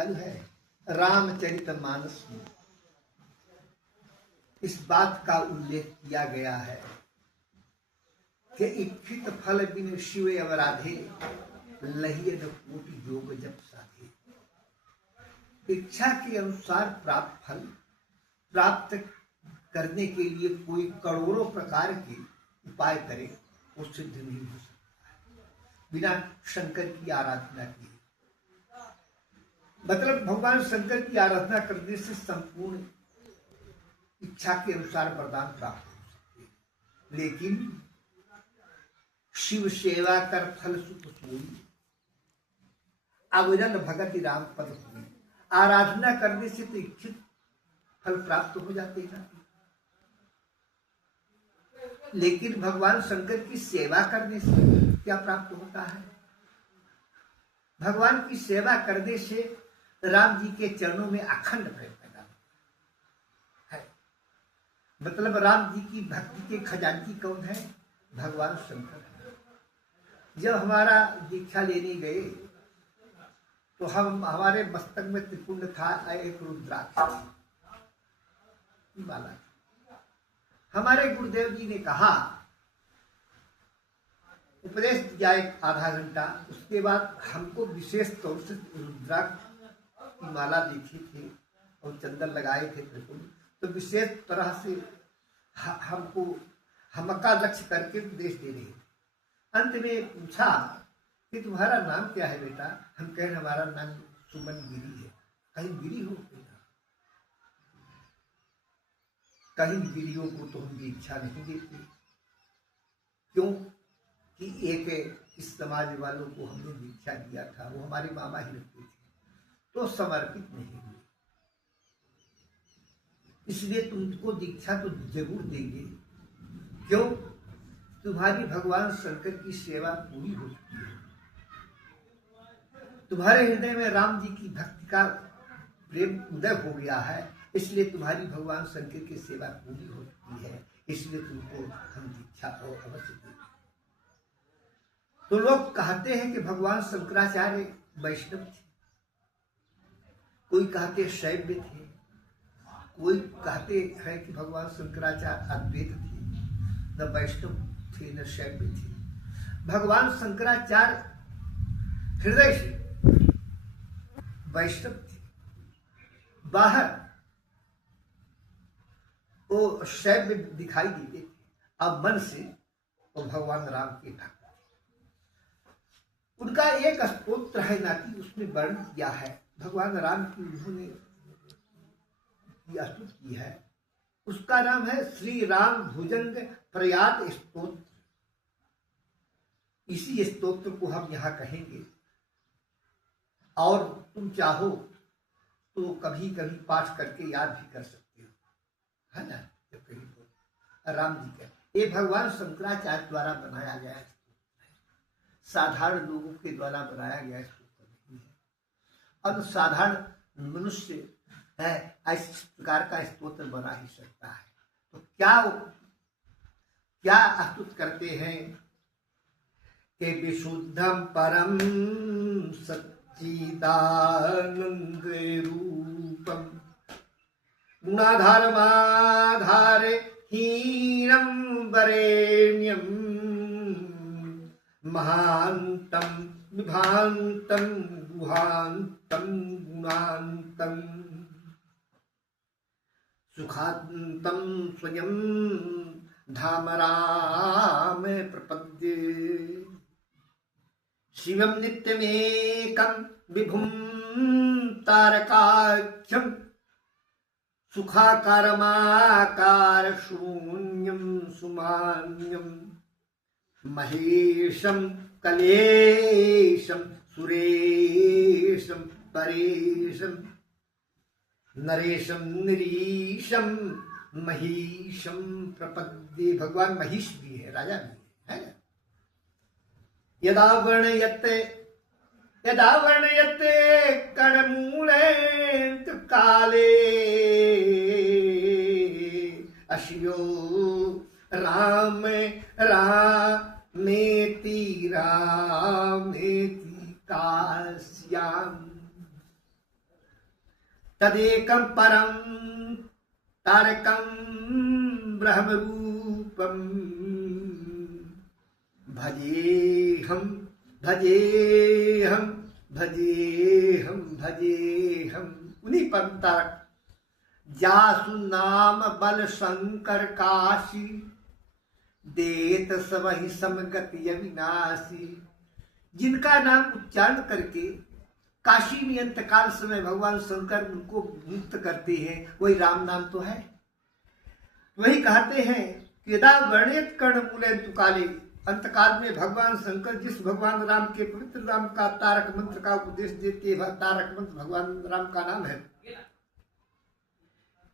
चालू है। रामचरितमानस में इस बात का उल्लेख किया गया है कि इच्छित फल बिन शिव अवराधे, लहिए न कोटि योग जप साधे। इच्छा के अनुसार प्राप्त फल प्राप्त करने के लिए कोई करोड़ों प्रकार के उपाय करे, वो सिद्ध नहीं हो सकता बिना शंकर की आराधना किए। मतलब भगवान शंकर की आराधना करने से संपूर्ण इच्छा के अनुसार वरदान प्राप्त हो सकते, लेकिन शिव सेवा कर फल सुख सोई, अविरल भगति राम पद हुई। आराधना करने से तो इच्छित फल प्राप्त हो जाते हैं, लेकिन भगवान शंकर की सेवा करने से क्या प्राप्त होता है? भगवान की सेवा करने से राम जी के चरणों में अखंड प्रेम पैदा होता है। मतलब राम जी की भक्ति के खजांची कौन है? भगवान शंकर है। जब हमारा दीक्षा लेने गए तो हमारे मस्तक में त्रिपुंड था, एक रुद्राक्ष माला। हमारे गुरुदेव जी ने कहा, उपदेश दिया एक आधा घंटा, उसके बाद हमको विशेष तौर से रुद्राक्ष की माला देखी थी और चंदन लगाए थे त्रिपुंड, तो विशेष तरह से हमको हमका लक्ष्य करके उपदेश दे रहे। अंत में पूछा कि तुम्हारा नाम क्या है बेटा? हम कहें हमारा नाम सुमन गिरी है। कहीं गिरी हो? कहीं गिरियों को तो हम दीक्षा नहीं देते। क्यों? कि एक इस समाज वालों को हमने दीक्षा दिया था, वो हमारे मामा ही रखते थे, तो समर्पित नहीं हुए, इसलिए तुमको दीक्षा तो जरूर देंगे। क्यों? तुम्हारी भगवान शंकर की सेवा पूरी हो चुकी है, तुम्हारे हृदय में राम जी की भक्ति का प्रेम उदय हो गया है, इसलिए तुम्हारी भगवान शंकर की सेवा पूरी हो चुकी है, इसलिए तुमको हम दीक्षा और अवश्य देंगे। तो लोग कहते हैं कि भगवान शंकराचार्य वैष्णव थे, कोई कहते शैव थे, कोई कहते हैं कि भगवान शंकराचार्य अद्वैत थे, न वैष्णव थे न शैव थे। भगवान शंकराचार्य हृदय से वैष्णव थे, बाहर वो शैव दिखाई देते थे, अब मन से वो भगवान राम के भक्त थे। उनका एक स्तोत्र है ना कि उसमें वर्णन किया है, भगवान राम की उन्होंने स्तुति की है, उसका नाम है श्री राम भुजंग प्रयात स्तोत्र। इसी स्तोत्र को हम यहाँ कहेंगे, और तुम चाहो तो कभी कभी पाठ करके याद भी कर सकते हो, है ना? जब कहीं तो राम जी का ये भगवान शंकराचार्य द्वारा बनाया गया है, साधारण लोगों के द्वारा बनाया गया स्तोत्र नहीं है। और साधारण मनुष्य है इस प्रकार का स्तोत्र बना ही सकता है। तो क्या स्तुति करते हैं कि विशुद्धम परम सच्चिदानंद रूपम गुणाधारमाधार हीनम वरेण्यम महांतम विभांतम गुहांतम गुणांतम सुखांतम स्वयं धाम राम प्रपद्ये शिवम नित्यमेकं विभुं तारकाख्यं सुखाकारमाकार शून्यं सुमान्यं महेशं कलेशं सुरेशं परेशं नरेशं निरीशं महिषं प्रपद्ये। भगवान महिष भी है, राजा भी है ना? यदा वर्णयते कणमूले काले अशियो राम रामेति रामेति काश्याम। तदेकं परं तारकं ब्रह्मरूपं भजेहं भजेहं भजेहं भजेहं। उन्हीं परम तारक जासु नाम बल शंकर काशी, देत सबहि समगति अविनाशी। जिनका नाम उच्चारण करके काशी में अंतकाल समय भगवान शंकर उनको मुक्त करते हैं, वही राम नाम तो है। वही कहते हैं कि यदा वर्णित कर्ण मूले तुकाले, अंतकाल में भगवान शंकर जिस भगवान राम के पवित्र राम का तारक मंत्र का उपदेश देते, तारक मंत्र भगवान राम का नाम है।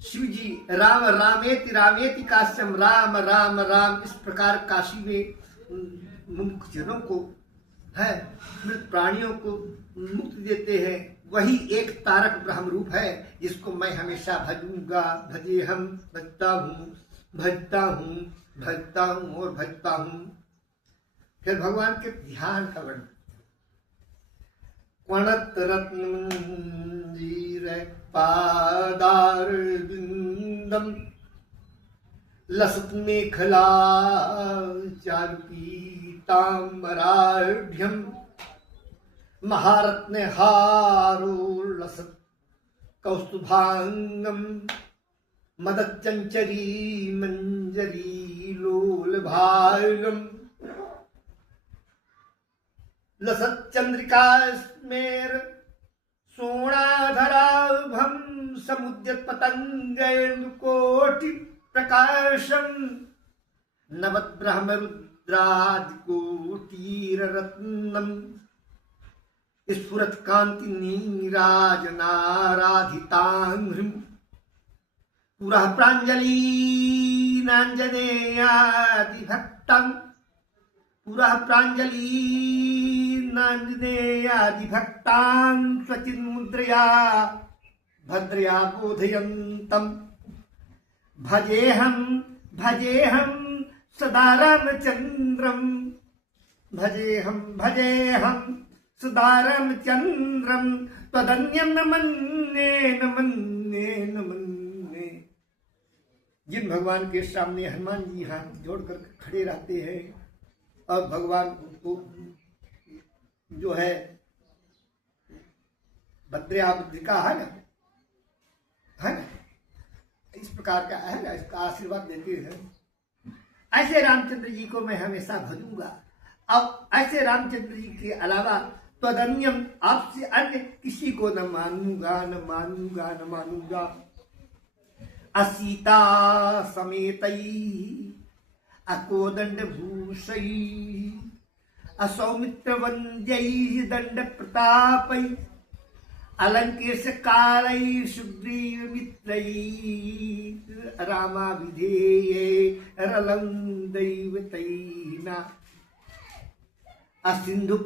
शिव जी राम रामेति रामेति काश्यम, राम राम राम, इस प्रकार काशी में मुक्त जनों को है, मृत प्राणियों को मुक्त देते हैं। वही एक तारक ब्रह्म रूप है जिसको मैं हमेशा भजूंगा, भजे हम, भजता हूँ भजता हूँ भजता हूँ और भजता हूँ। फिर भगवान के ध्यान का वर्णन, क्वणत रत्न मंजीर पादार बिंदम, लसत मेखला चारुपीताम्बराढ्यम, महारत्न हारो लसत कौस्तुभांगम, मदच्चंचरी मंजरी लोलभागम, लसत चंद्रिका स्मेर सोणाधराभम, समुद्यत पतंगेन्दुकोटि प्रकाशम, नवत ब्रह्म रुद्रादिकोटीररत्नम, स्फुरत कांति नीराजनाराधितांघ्रिम, पुरः प्राञ्जलीनाञ्जनेयादिभक्तं, पुरः प्राञ्जलीनाञ्जनेयादिभक्तां स्वचिन्मुद्रया भद्रया बोधयन्तं। भजेहं भजेहं सदा रामचन्द्रं, भजेहं भजेहं सदा रामचन्द्रं, त्वदन्यं न मन्ये न मन्ये न मन्ये। जिन भगवान के सामने हनुमान जी हाथ जोड़कर खड़े रहते हैं और भगवान को जो है भद्रयाबुद्धिका है ना, इस प्रकार का है ना, इसका आशीर्वाद देते हैं। ऐसे रामचंद्र जी को मैं हमेशा भजूंगा। अब ऐसे रामचंद्र जी के अलावा तदन्यम, आपसे अन्य किसी को न मानूंगा न मानूंगा न मानूंगा। असीता समेतई अकोदंड भूषई, असौमित्र वंद्यई दंड प्रतापई, अलंकेश कालई सुग्रीव मित्रई, रामा विधेये रलं दैवतैना। असिंधु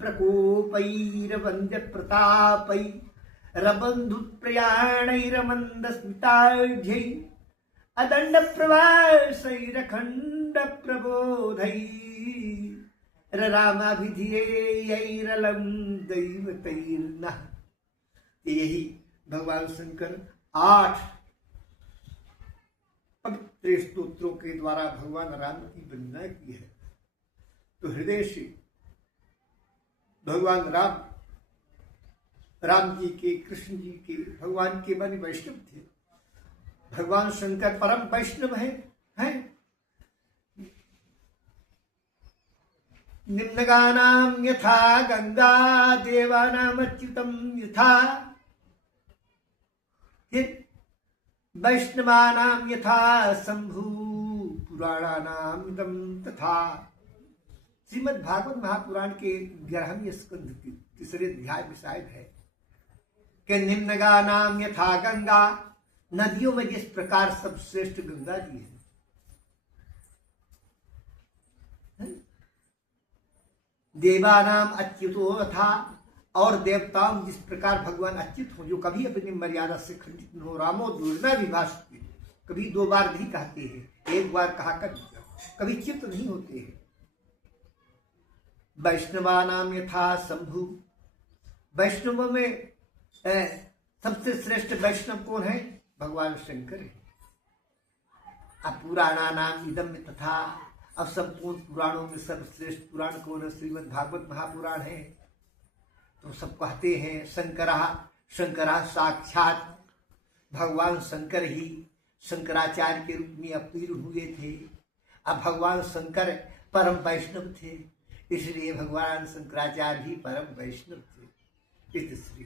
प्रकोपैरवन्द्य प्रतापै, रबंधु प्रयाणैरमंद स्मिताढ्यै, अदंड प्रवासैरखंड प्रबोधै, रामाभिधेयैरलं दैवतैर्नः। यही भगवान शंकर 8 पवित्र स्तोत्रों के द्वारा भगवान राम की वंदना की है। तो हृदय से भगवान राम जी के, कृष्ण जी के, भगवान के मन वैष्णव थे। भगवान शंकर परम वैष्णव हैं। निम्नगानां यथा गंगा, देवानां अच्युतं यथा, वैष्णवानां यथा शंभु, पुराणानां इदं तथा। श्रीमद् भागवत महापुराण के 11वें स्कंध के 3 अध्याय में शायद है कि निम्नगानां यथा गंगा, नदियों में जिस प्रकार सब श्रेष्ठ गंगा जी है। देवानाम अच्युतो था, और देवताओं जिस प्रकार भगवान अच्युत हो, जो कभी अपनी मर्यादा से खंडित न हो। रामो दुर्ना विभाषते, कभी 2 बार नहीं कहते हैं, 1 बार कहा कर, कभी चित्त नहीं होते हैं। वैष्णवानाम यथा शंभु, वैष्णव में सबसे श्रेष्ठ वैष्णव कौन है? भगवान शंकर है। अब पुराणा नाम इदम में तथा, अब संपूर्ण पुराणों में सर्वश्रेष्ठ पुराण कौन है? श्रीमद् भागवत महापुराण है। तो सब कहते हैं शंकरा साक्षात भगवान शंकर ही शंकराचार्य के रूप में अवतीर्ण हुए थे। अब भगवान शंकर परम वैष्णव थे, इसलिए भगवान शंकराचार्य ही परम वैष्णव थे। इस श्री